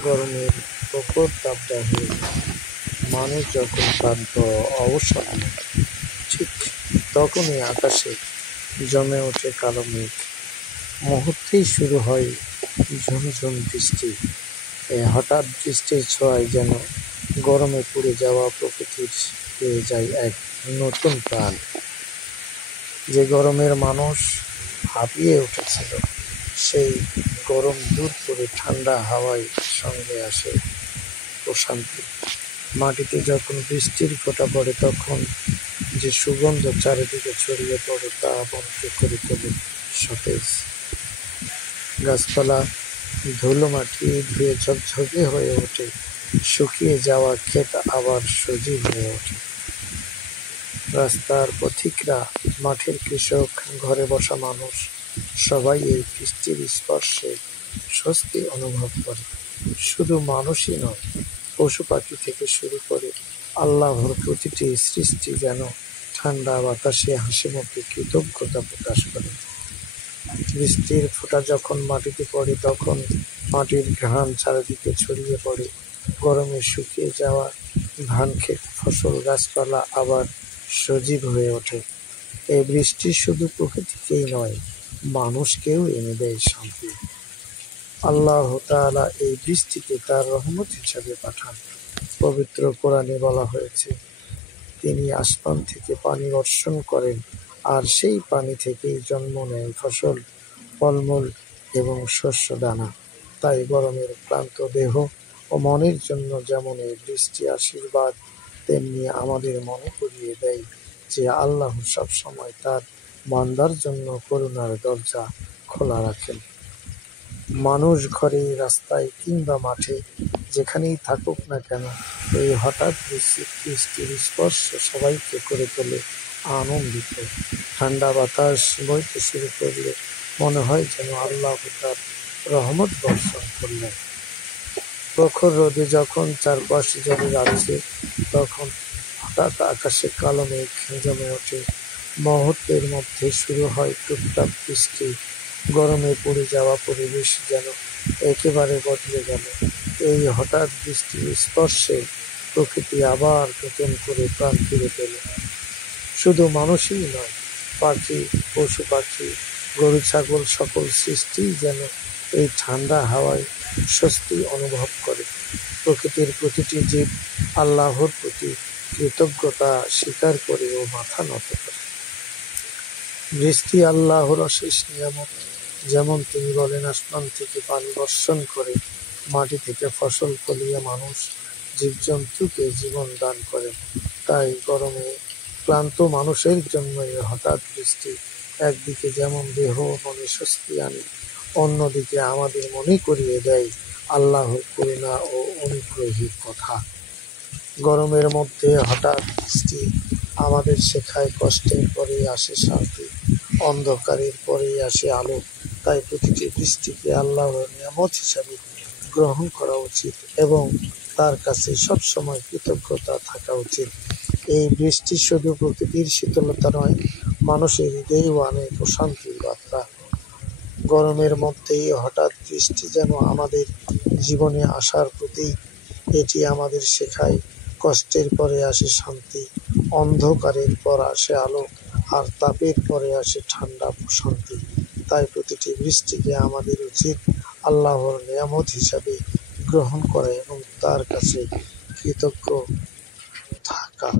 গরমের প্রখর তাপদাহে মানুষ যখন ক্লান্ত অবসর নেয়, ঠিক তখনই আকাশে জমে ওঠে কালো মেঘ। মুহূর্তেই শুরু হয় ঝুমঝুম বৃষ্টি। এই হঠাৎ বৃষ্টির ছোঁয়ায় যেন গরমে পুড়ে যাওয়া প্রকৃতির পেয়ে যায় এক নতুন প্রাণ। যে গরমের মানুষ হাঁপিয়ে উঠেছিল, সেই গরম দূর করে ঠান্ডা হাওয়ায় সঙ্গে আসে প্রশান্তি। মাটিতে যখন বৃষ্টির ফোঁটা পড়ে, তখন যে সুগন্ধ চারিদিকে ছড়িয়ে পড়ে, তা মনকে করে তোলে সতেজ। গাছপালা ধুলো মাটি ধুয়ে ঝকঝকে হয়ে ওঠে, শুকিয়ে যাওয়া ক্ষেত আবার সজীব হয়ে ওঠে। রাস্তার পথিকরা, মাঠের কৃষক, ঘরে বসা মানুষ সবাই এই বৃষ্টির স্পর্শে স্বস্তি অনুভব করে। শুধু মানুষই নয়, পশু পাখি থেকে শুরু করে আল্লাহর প্রতিটি সৃষ্টি যেন ঠান্ডা বাতাসে হাসি মুখে কৃতজ্ঞতা প্রকাশ করে। বৃষ্টির ফোঁটা যখন মাটিতে পড়ে, তখন মাটির ঘ্রাণ চারিদিকে ছড়িয়ে পড়ে। গরমে শুকিয়ে যাওয়া ধান ক্ষেত, ফসল, গাছপালা আবার সজীব হয়ে ওঠে। এই বৃষ্টি শুধু প্রকৃতিকেই নয়, মানুষকেও এনে দেয় শান্তি। আল্লাহ তাআলা এই বৃষ্টিকে তার রহমত হিসাবে পাঠান। পবিত্র কোরআনে বলা হয়েছে, তিনি আসমান থেকে পানি বর্ষণ করেন, আর সেই পানি থেকেই জন্ম নেয় ফসল, ফলমূল এবং শস্য দানা। তাই গরমের ক্লান্ত দেহ ও মনের জন্য যেমন এই বৃষ্টি আশীর্বাদ, তেমনি আমাদের মনে করিয়ে দেয় যে আল্লাহ সবসময় তার বান্দার জন্য করুণার দরজা খোলা রাখেন। মানুষ ঘরে, রাস্তায় কিংবা মাঠে যেখানেই থাকুক না কেন, এই হঠাৎ বৃষ্টির স্পর্শ সবাইকে করে তোলে আনন্দিত। ঠান্ডা বাতাস বইতে শুরু করলে মনে হয় যেন আল্লাহ তার রহমত বর্ষণ করলেন। প্রখর রোদে যখন চারপাশ জমে যাচ্ছে, তখন হঠাৎ আকাশে কালো মেঘ জমে ওঠে। মুহূর্তের মধ্যে শুরু হয় টুপটাপ বৃষ্টি। গরমে পুড়ে যাওয়া পরিবেশ যেন একেবারে বদলে গেল। এই হঠাৎ বৃষ্টির স্পর্শে প্রকৃতি আবার নতুন করে প্রাণ ফিরে পেল। শুধু মানুষই নয়, পাখি, পশু পাখি, গরু ছাগল সকল সৃষ্টিই যেন এই ঠান্ডা হাওয়ায় স্বস্তি অনুভব করে। প্রকৃতির প্রতিটি জীব আল্লাহর প্রতি কৃতজ্ঞতা স্বীকার করে ও মাথা নত করে। বৃষ্টি আল্লাহর অশেষ নিয়ামত। যেমন তিনি বলেন, আসমান থেকে পানি বর্ষণ করে, মাটি থেকে ফসল ফলিয়ে মানুষ জীবজন্তুকে জীবন দান করেন। তাই গরমে ক্লান্ত মানুষের জন্য এই হঠাৎ বৃষ্টি একদিকে যেমন দেহ ও মনে স্বস্তি আনে, অন্যদিকে আমাদের মনে করিয়ে দেয় আল্লাহর করুণা ও অনুগ্রহের কথা। গরমের মধ্যে হঠাৎ বৃষ্টি আমাদের শেখায়, কষ্টের পরেই আসে শান্তি, অন্ধকারের পরেই আসে আলো। তাই প্রতিটি বৃষ্টিকে আল্লাহর নিয়ামত হিসাবে গ্রহণ করা উচিত এবং তার কাছে সবসময় কৃতজ্ঞতা থাকা উচিত। এই বৃষ্টি শুধু প্রকৃতির শীতলতা নয়, মানুষের হৃদয়েও আনে প্রশান্তির বার্তা। গরমের মধ্যেই হঠাৎ বৃষ্টি যেন আমাদের জীবনে আসার প্রতীক। এটি আমাদের শেখায়, কষ্টের পরে আসে শান্তি, অন্ধকারের পর আসে আলো, আর তাপের পরে আসে ঠান্ডা প্রশান্তি। তাই প্রতিটি বৃষ্টিকে আমাদের উচিত আল্লাহর নিয়ামত হিসাবে গ্রহণ করা এবং তার কাছে কৃতজ্ঞ থাকা।